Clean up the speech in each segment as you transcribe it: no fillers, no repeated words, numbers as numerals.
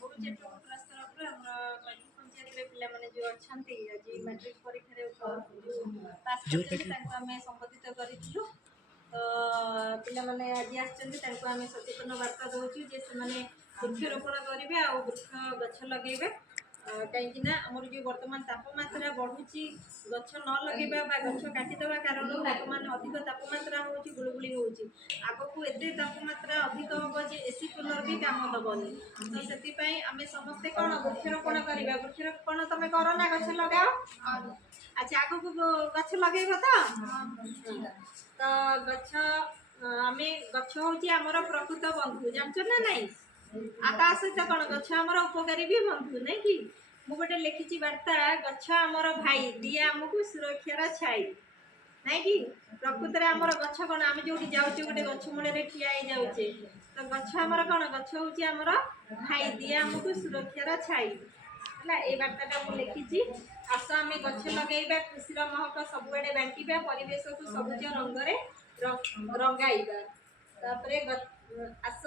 गुरुचेट class तरफ matric panchayat पे जो अच्छा आज मैट्रिक परीक्षा पास कर संबोधित करूँ। तो पिला आज आम सचेतन वार्ता दूसरी जे से वृक्षरोपण करेंगे आ वृक्ष गछ लगे कहीं आमर जो बर्तमान तापमात्रा बढ़ुची गछ न लगे गछ काटिदेवा कारण बर्तमान अधिक तापमात्रा हो गुलुगुली हो आग को एत तापमात्रा अधिक हम जे एसी कूलर भी काम दबनी। तो से आम समस्ते कौन वृक्षरोपण करवा वृक्षरोपण तुम कर ना गछ लगाओ। अच्छा आग को गछ लगे तो गछ आम गछ हूँ आमर प्रकृत बंधु जानच ना नाई आ सहित कौन गछ आमर उपकारी भी बंधु नहीं कि मुझे लिखी वार्ता गछ आमर भाई दिए आमको सुरक्षार छाई नहीं कि प्रकृत में आमर गछ कौन आम जो जाऊे गोटे गछ मूल ठिया जाऊे तो गछ आमर कौन गछ हूँ आमर भाई दिए आमको सुरक्षार छाई है ये वार्ताटा मुझे लिखी। आस आम गछ लगे खुशीर महक सबुआड़े बांटा परिवेश को सबुज रंगरे रंगाइबा आस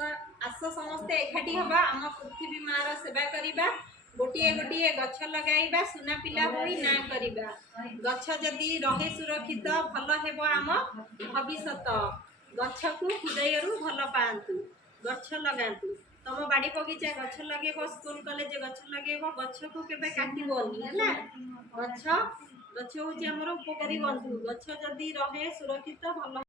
आस समस्ते एकाठी हवा आम पृथ्वी माँ सेवा करवा गोटे गोटे गछ लगाइबा सुना पिला होई ना करिबा गछ जदि रहे सुरक्षित भल हेबो आम भविष्यत गछ को हृदय भल पातु गछ लगातु तुम बाड़ी बगीचा गछ लगे स्कूल कॉलेज गछ लगे गछ को केबे काटबनी है गछ गछ हूँ आमर उपकारी बंधु गछ जदि रहे सुरक्षित भल